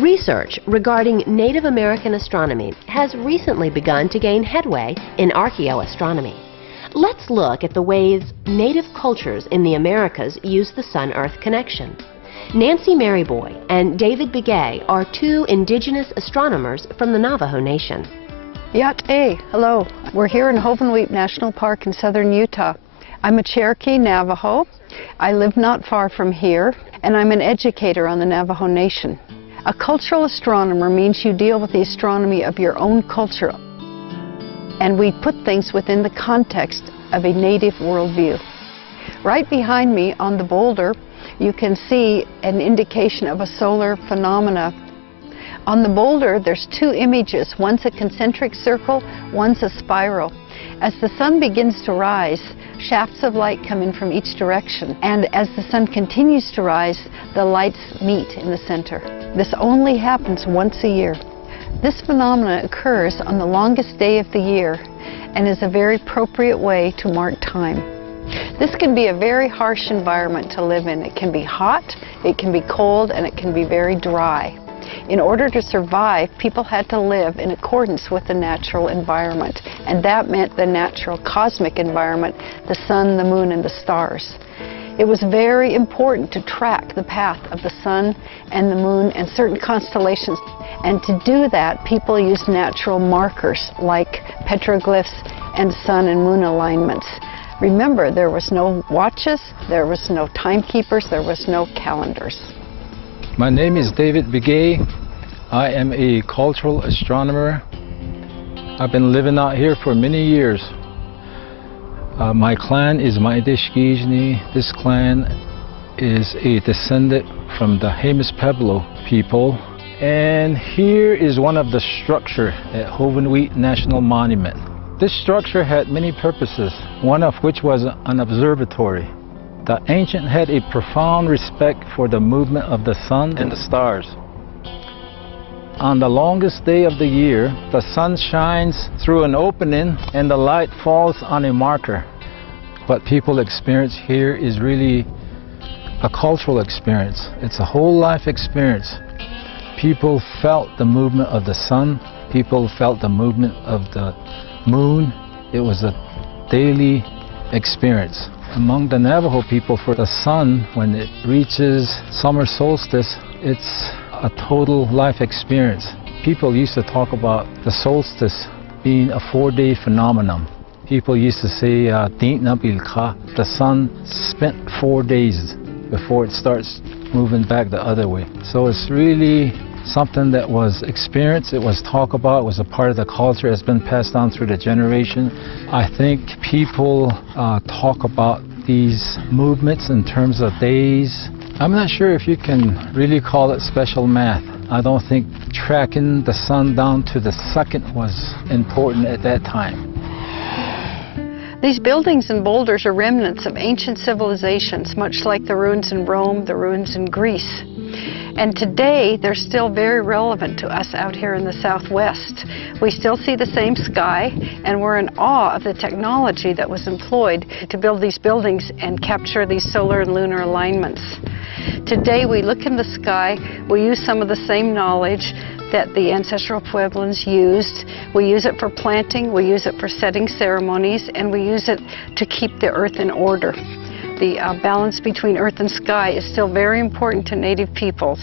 Research regarding Native American astronomy has recently begun to gain headway in archaeoastronomy. Let's look at the ways native cultures in the Americas use the Sun-Earth connection. Nancy Maryboy and David Begay are two indigenous astronomers from the Navajo Nation. Yat-eh, hello. We're here in Hovenweep National Park in southern Utah. I'm a Cherokee Navajo. I live not far from here, and I'm an educator on the Navajo Nation. A cultural astronomer means you deal with the astronomy of your own culture, and we put things within the context of a native worldview. Right behind me on the boulder, you can see an indication of a solar phenomena. On the boulder, there's two images. One's a concentric circle, one's a spiral. As the sun begins to rise, shafts of light come in from each direction. And as the sun continues to rise, the lights meet in the center. This only happens once a year. This phenomenon occurs on the longest day of the year and is a very appropriate way to mark time. This can be a very harsh environment to live in. It can be hot, it can be cold, and it can be very dry. In order to survive, people had to live in accordance with the natural environment, and that meant the natural cosmic environment, the sun, the moon, and the stars. It was very important to track the path of the sun and the moon and certain constellations, and to do that, people used natural markers like petroglyphs and sun and moon alignments. Remember, there was no watches, there was no timekeepers, there was no calendars. My name is David Begay. I am a cultural astronomer. I've been living out here for many years. My clan is Maidishkijni. This clan is a descendant from the Jemez Pueblo people. And here is one of the structure at Hovenweep National Monument. This structure had many purposes, one of which was an observatory. The ancient had a profound respect for the movement of the sun and the stars. On the longest day of the year, the sun shines through an opening and the light falls on a marker. What people experience here is really a cultural experience. It's a whole life experience. People felt the movement of the sun. People felt the movement of the moon. It was a daily experience. Among the Navajo people, for the sun, when it reaches summer solstice, it's a total life experience. People used to talk about the solstice being a 4-day phenomenon. People used to say, the sun spent 4 days before it starts moving back the other way. So it's really something that was experienced, it was talked about, it was a part of the culture, it's been passed down through the generation. I think people talk about these movements in terms of days. I'm not sure if you can really call it special math. I don't think tracking the sun down to the second was important at that time. These buildings and boulders are remnants of ancient civilizations, much like the ruins in Rome, the ruins in Greece. And today, they're still very relevant to us out here in the Southwest. We still see the same sky, and we're in awe of the technology that was employed to build these buildings and capture these solar and lunar alignments. Today, we look in the sky, we use some of the same knowledge that the ancestral Pueblans used. We use it for planting, we use it for setting ceremonies, and we use it to keep the earth in order. The balance between earth and sky is still very important to Native peoples.